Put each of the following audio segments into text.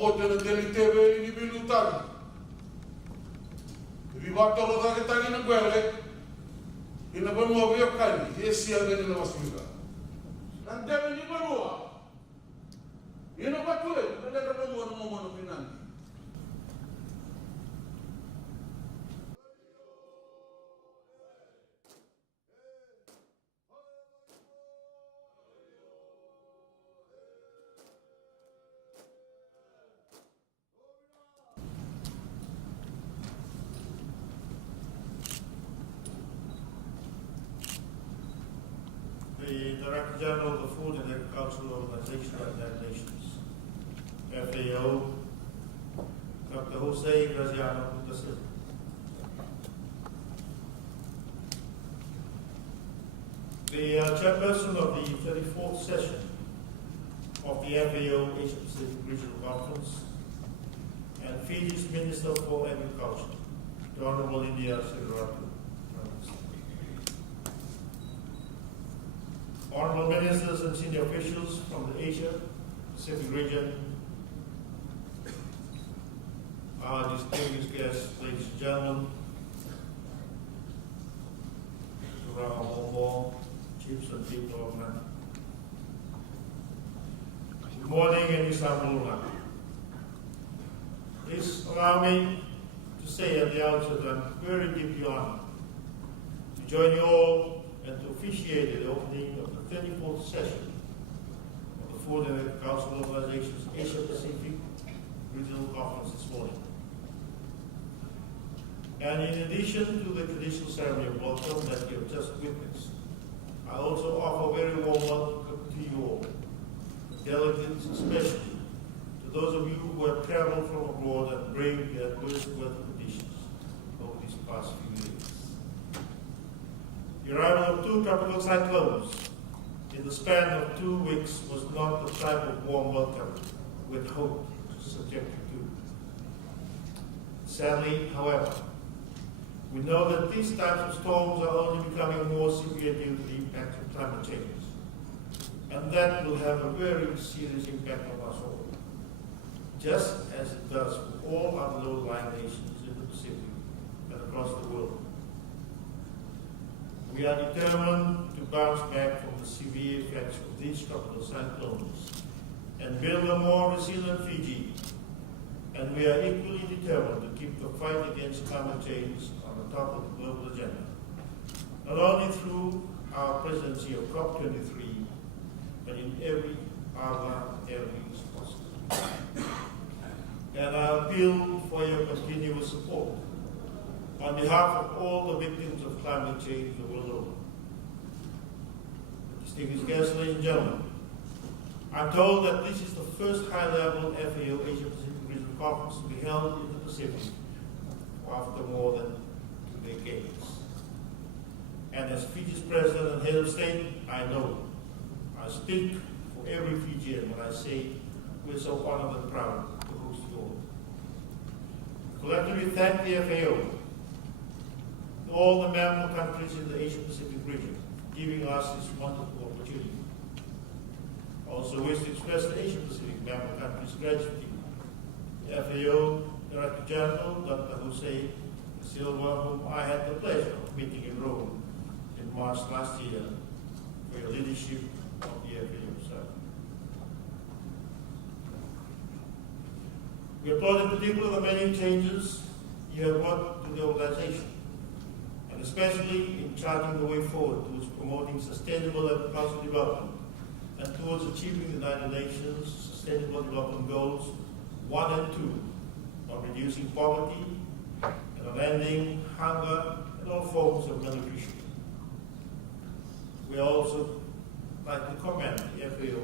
mogote na delitebe ini bilutan. Ibi bato ko ta kita ina gwele. Ina ba mo biyo kani, yesi ang ganina wasmiga. Nandebe ni barua. Ina ba tuwe, nalera ba mo no pinandi. The Director General of the Food and Agricultural Organization of the United Nations, FAO, Dr. Jose Graziano da Silva. The chairperson of the 34th session of the FAO Asia Pacific Regional Conference and Fiji's Minister for Agriculture, the Honorable India Sirivatu. Honorable Ministers and senior officials from the Asia Pacific region, our distinguished guests, ladies and gentlemen, chiefs and people of man. Good morning and Islamullah. Please allow me to say at the outset that I'm very deeply honored to join you all and to officiate the opening of the 34th session of the Food and Agricultural Organization's Asia Pacific Regional Conference this morning. And in addition to the traditional ceremony of welcome that you have just witnessed, I also offer a very warm welcome to you all, delegates especially to those of you who have traveled from abroad and braved the adverse weather conditions over these past few years. The arrival of two tropical cyclones in the span of 2 weeks was not the type of warm welcome we had hoped to subject you to. Sadly, however, we know that these types of storms are only becoming more severe due to the impact of climate change, and that will have a very serious impact on us all, just as it does for all other low-lying nations in the Pacific and across the world. We are determined to bounce back from the severe effects of these tropical cyclones and build a more resilient Fiji. And we are equally determined to keep the fight against climate change on the top of the global agenda, not only through our presidency of COP23, but in every other area possible. And I appeal for your continuous support on behalf of all the victims of climate change the world over. Distinguished guests, ladies and gentlemen, I'm told that this is the first high-level FAO Asia Pacific Regional Conference to be held in the Pacific after more than 2 decades. And as Fiji's President and Head of State, I know I speak for every Fijian when I say we're so honored and proud to host you all. Collectively thank the FAO, all the member countries in the Asia Pacific region, giving us this wonderful opportunity. Also wish to express the Asia Pacific member countries' gratitude. The FAO Director General, Dr. Jose Silva, whom I had the pleasure of meeting in Rome in March last year, for your leadership of the FAO summit. We applaud in particular the many changes you have brought to the organization, and especially in charting the way forward towards promoting sustainable agricultural development and towards achieving the United Nations Sustainable Development Goals 1 and 2 on reducing poverty and on ending hunger and all forms of malnutrition. We also like to commend the FAO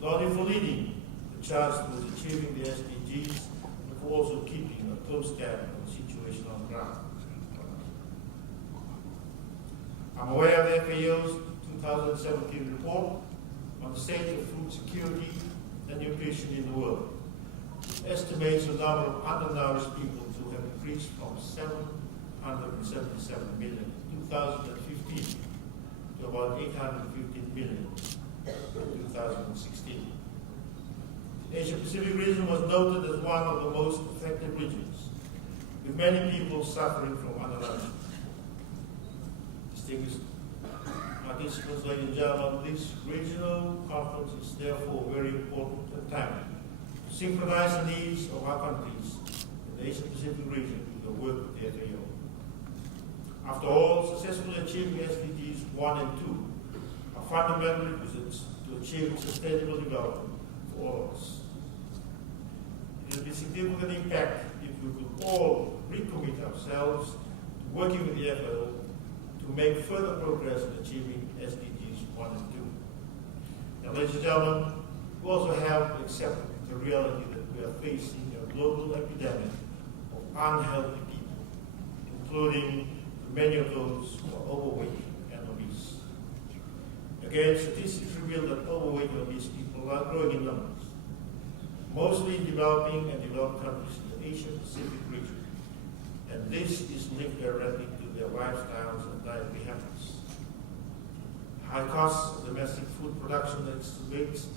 not only for leading the charge towards achieving the SDGs, but for also keeping a close tab on the situation on the ground. I'm aware of the FAO's 2017 report on the state of food security and nutrition in the world. It estimates the number of undernourished people to have increased from 777 million in 2015 to about 815 million in 2016. The The Asia-Pacific region was noted as one of the most affected regions, with many people suffering from undernourished. Distinguished participants, ladies and gentlemen, this regional conference is therefore very important and timely to synchronize the needs of our countries in the Asia-Pacific region with the work of the FAO. After all, successfully achieving SDGs 1 and 2 are fundamental requisites to achieve sustainable development for all of us. It will be a significant impact if we could all recommit ourselves to working with the FAO to make further progress in achieving SDGs 1 and 2. Now, ladies and gentlemen, we also have to accept the reality that we are facing a global epidemic of unhealthy people, including many of those who are overweight and obese. Again, statistics reveal that overweight and obese people are growing in numbers, mostly in developing and developed countries in the Asia-Pacific region. And this is linked directly to their lifestyles and dietary habits. High costs of domestic food production makes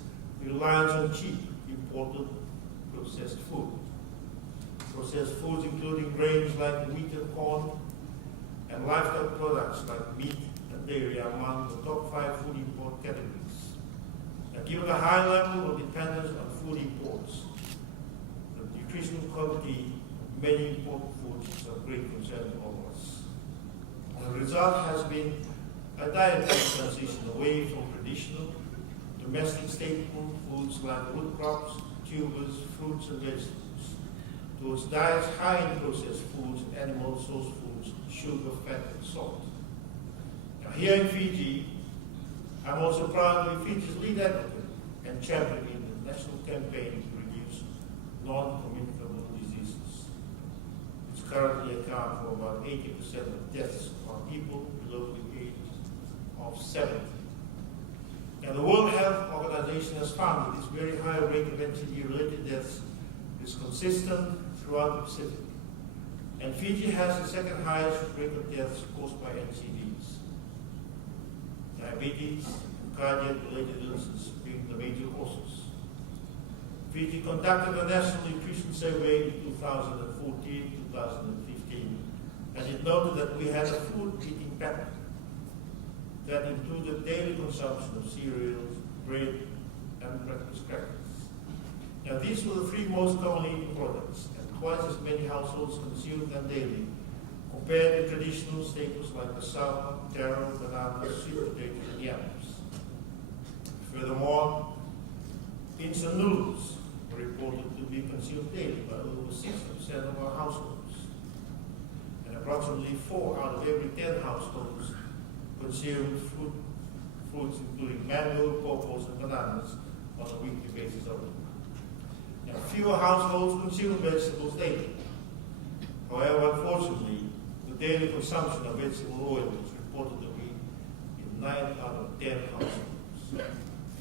reliance on cheap, imported, processed food. Processed foods including grains like wheat and corn, and livestock products like meat and dairy are among the top 5 food import categories. Now, given the high level of dependence on food imports, the nutritional quality of many imported foods is of great concern to all of us. And the result has been a dietary transition away from traditional domestic staple foods like root crops, tubers, fruits, and vegetables, towards diets high in processed foods, animal source foods, sugar, fat, and salt. Now, here in Fiji, I'm also proud to be Fiji's lead advocate and champion in the national campaign to reduce non-communicable diseases, which currently account for about 80% of deaths among people below the age of 70. Now, the World Health Organization has found that this very high rate of NCD-related deaths is consistent throughout the Pacific. And Fiji has the second highest rate of deaths caused by NCDs. Diabetes and cardiac-related illnesses being the major causes. Fiji conducted a national nutrition survey in 2014-2015, and it noted that we had a food eating pattern that included daily consumption of cereals, bread, and breakfast crackers. Now, these were the 3 most commonly eaten products, and twice as many households consumed them daily, compared to traditional staples like cassava, taro, bananas, sweet potatoes, and yams. Furthermore, instant noodles were reported to be consumed daily by over 60% of our households. And approximately 4 out of every 10 households consumed fruits including mango, pawpaws, and bananas on a weekly basis only. Now, fewer households consume vegetables daily. However, unfortunately, the daily consumption of vegetable oil is reported to be in 9 out of 10 households.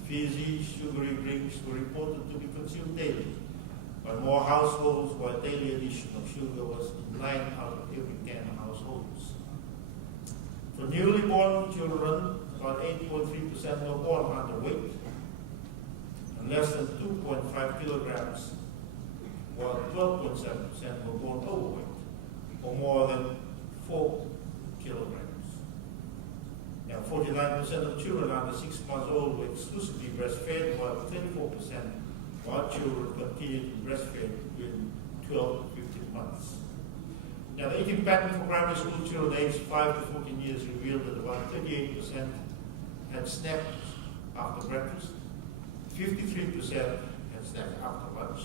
Fizzy, sugary drinks were reported to be consumed daily by more households, while daily addition of sugar was in 9 out of every 10 households. For newly born children, about 8.3% were born underweight, and less than 2.5 kilograms, while 12.7% were born overweight, or more than 4 kilograms. Now, 49% of children under 6 months old were exclusively breastfed, while 34% of our children continued to breastfed between 12 to 15 months. Now, the eating pattern for primary school children aged 5 to 14 years revealed that about 38% had snacks after breakfast, 53% had snacks after lunch,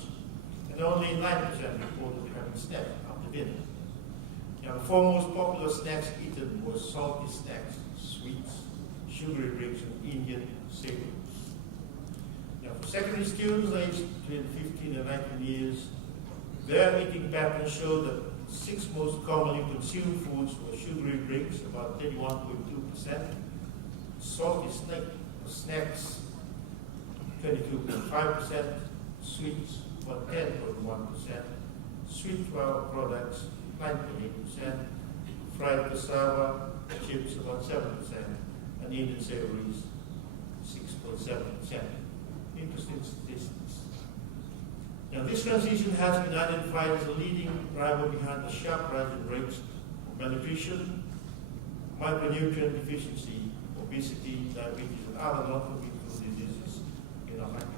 and only 9% reported having snacks after dinner. Now, the 4 most popular snacks eaten were salty snacks, sweets, sugary drinks, and Indian cereals. Now, for secondary students aged between 15 and 19 years, their eating patterns showed that 6 most commonly consumed foods were sugary drinks, about 31.2%, salty snacks, 22.5%, sweets, about 10.1%, sweet flour products, 9.8%, fried cassava, chips, about 7%, and Indian savories, 6.7%. Interesting statistics. Now, this transition has been identified as a leading driver behind the sharp rise in rates of malnutrition, micronutrient deficiency, obesity, diabetes, and other non-communicable diseases in our country.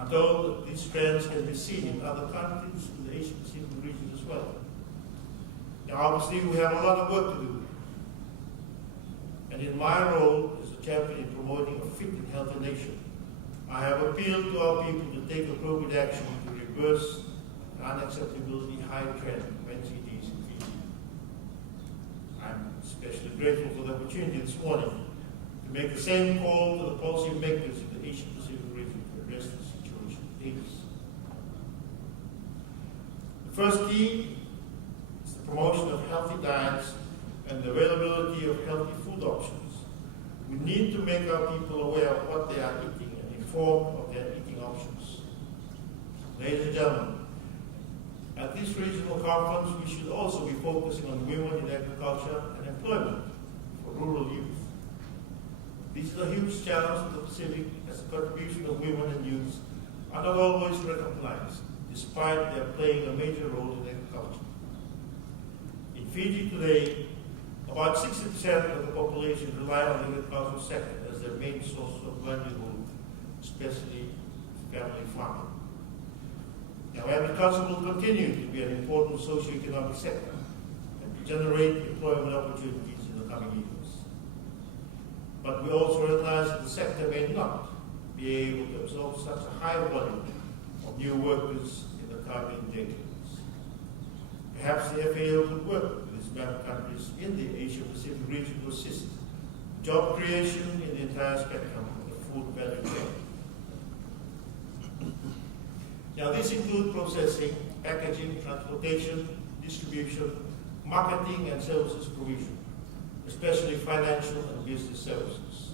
Although these trends can be seen in other countries in the Asia-Pacific region as well. Now, obviously, we have a lot of work to do. And in my role as a champion in promoting a fit and healthy nation, I have appealed to our people to take appropriate action to reverse the unacceptably high trend of NCDs in Fiji. I'm especially grateful for the opportunity this morning to make the same call to the policy makers in the Asia-Pacific region to address the situation please. The first key is the promotion of healthy diets and the availability of healthy food options. We need to make our people aware of what they are eating and informed of their eating options. Ladies and gentlemen, at this regional conference, we should also be focusing on women in agriculture and employment for rural youth. This is a huge challenge to the Pacific, as the contribution of women and youth are not always recognized, despite their playing a major role in agriculture. In Fiji today, about 60% of the population rely on the agricultural sector as their main source of livelihood, especially family farming. Now, agriculture will continue to be an important socio-economic sector and generate employment opportunities in the coming years. But we also recognize that the sector may not be able to absorb such a high volume of new workers in the coming decades. Perhaps the FAO could work with its member countries in the Asia-Pacific region to assist job creation in the entire spectrum of the food value chain. Now, this includes processing, packaging, transportation, distribution, marketing, and services provision, especially financial and business services.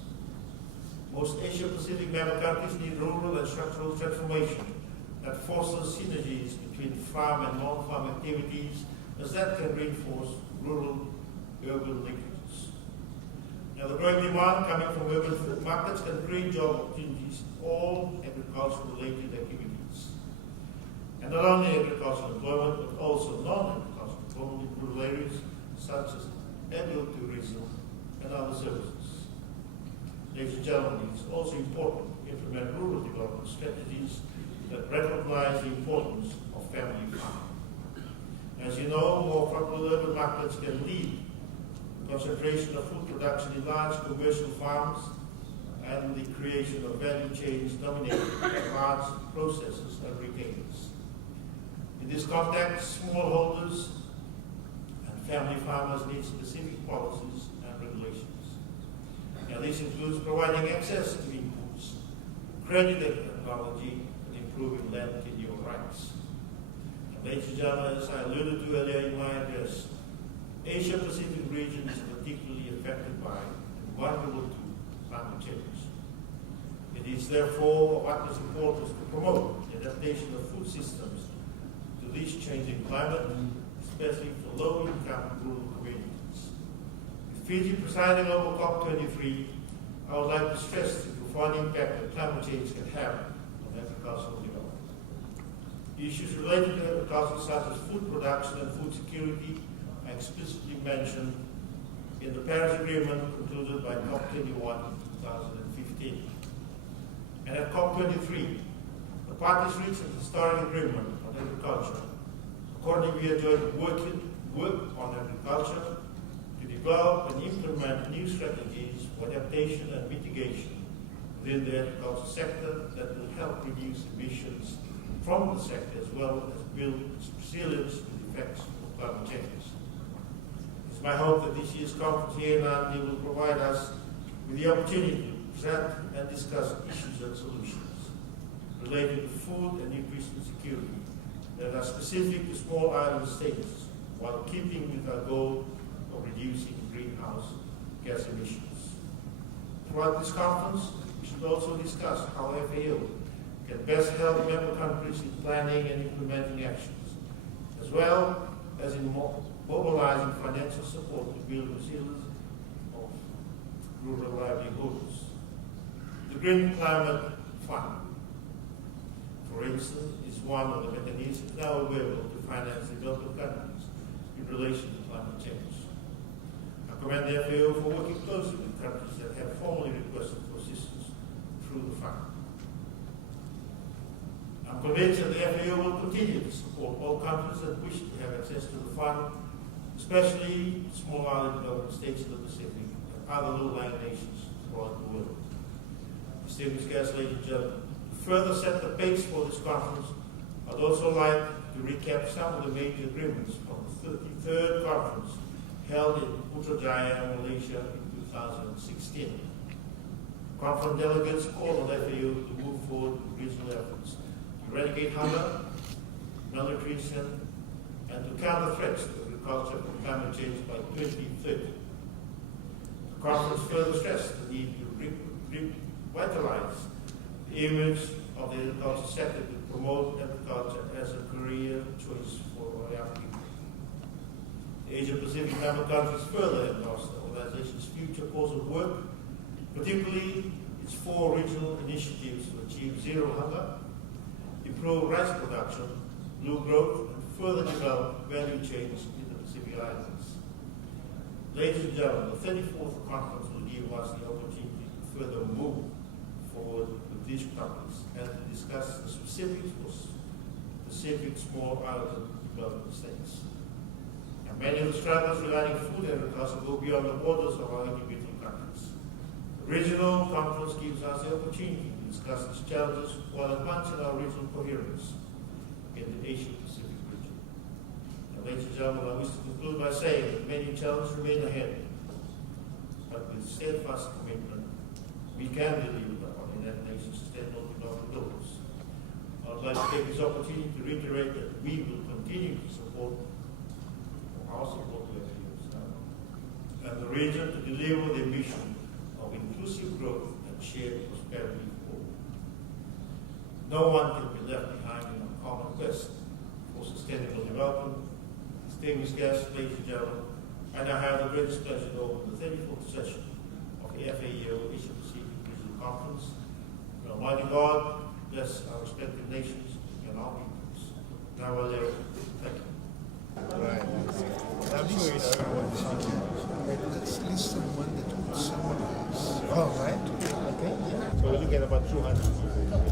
Most Asia-Pacific member countries need rural and structural transformation that fosters synergies between farm and non-farm activities, as that can reinforce rural-urban linkages. Now, the growing demand coming from urban food markets can create job opportunities in all agriculture-related activities. And not only agricultural employment, but also non-agricultural employment in rural areas such as agro-tourism and other services. Ladies and gentlemen, it's also important to implement rural development strategies that recognize the importance of family farming. As you know, more profitable urban markets can lead to concentration of food production in large commercial farms and the creation of value chains dominated by large processors and retailers. In this context, smallholders and family farmers need specific policies and regulations. Now, this includes providing access to inputs, accredited technology, and improving land tenure rights. And ladies and gentlemen, as I alluded to earlier in my address, Asia-Pacific region is particularly affected by and vulnerable to climate change. It is therefore of utmost importance to promote the adaptation of food systems to this changing climate, especially for low-income rural communities. With Fiji presiding over COP23, I would like to stress the profound impact that climate change can have on agricultural development. Issues related to agriculture, such as food production and food security, are explicitly mentioned in the Paris Agreement concluded by COP21 in 2015. And at COP23, the parties reached an historic agreement on agriculture. Accordingly, we are going to work on agriculture to develop and implement new strategies for adaptation and mitigation within the agriculture sector that will help reduce emissions from the sector as well as build resilience to the effects of climate change. It's my hope that this year's conference here in Nandi will provide us with the opportunity to present and discuss issues and solutions related to food and nutrition security that are specific to small island states while keeping with our goal of reducing greenhouse gas emissions. Throughout this conference, we should also discuss how FAO can best help member countries in planning and implementing actions, as well as in mobilizing financial support to build resilience of rural livelihoods. The Green Climate Fund. for instance, is one of the mechanisms now available to finance developing countries in relation to climate change. I commend the FAO for working closely with countries that have formally requested for assistance through the fund. I'm convinced that the FAO will continue to support all countries that wish to have access to the fund, especially small island developing states in the Pacific and other low-lying nations throughout the world. Distinguished guests, ladies and gentlemen, to further set the pace for this conference, I'd also like to recap some of the major agreements from the 33rd conference held in Putrajaya, Malaysia in 2016. Conference delegates called on the FAO to move forward with regional efforts to eradicate hunger, malnutrition, and to counter threats to agriculture from climate change by 2030. The conference further stressed the need to revitalize the image of the agriculture sector to promote agriculture as a career choice for our young people. The Asia-Pacific member countries further endorsed the organization's future course of work, particularly its 4 regional initiatives to achieve zero hunger, improve rice production, blue growth, and further develop value chains in the Pacific Islands. Ladies and gentlemen, the 34th conference will give us the opportunity to further move forward with these topics and to discuss the specifics for Pacific small island development states. And many of the struggles regarding food agriculture go beyond the borders of our individual countries. The regional conference gives us the opportunity to discuss these challenges while advancing our regional coherence in the Asia-Pacific region. And ladies and gentlemen, I wish to conclude by saying that many challenges remain ahead, but with steadfast commitment, we can deliver on the United Nations Sustainable Development Goals. I would like to take this opportunity to reiterate that we will continue to support our support to FAO and the region to deliver the mission of inclusive growth and shared prosperity for all. No one can be left behind in a common quest for sustainable development. Distinguished guests, ladies and gentlemen, and I have the greatest pleasure to open the 34th session of the FAO Asia Pacific Regional Conference. May Almighty God bless our respective nations and our peoples. Now I'll let you. Thank you. Right. I'm sure you know everyone. Let's list the one that would summarize. Oh, right. Okay. Yeah. So we're looking at about 200.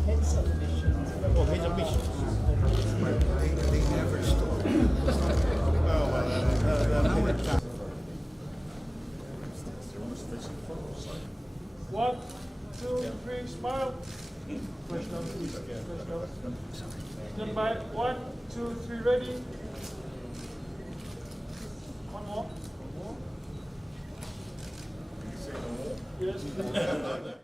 Heads of missions. Oh, major missions. They never stop. Now we're done. 1, 2, 3, smile. Question number, please. Stand by. 1, 2, 3, ready. One more. Yes.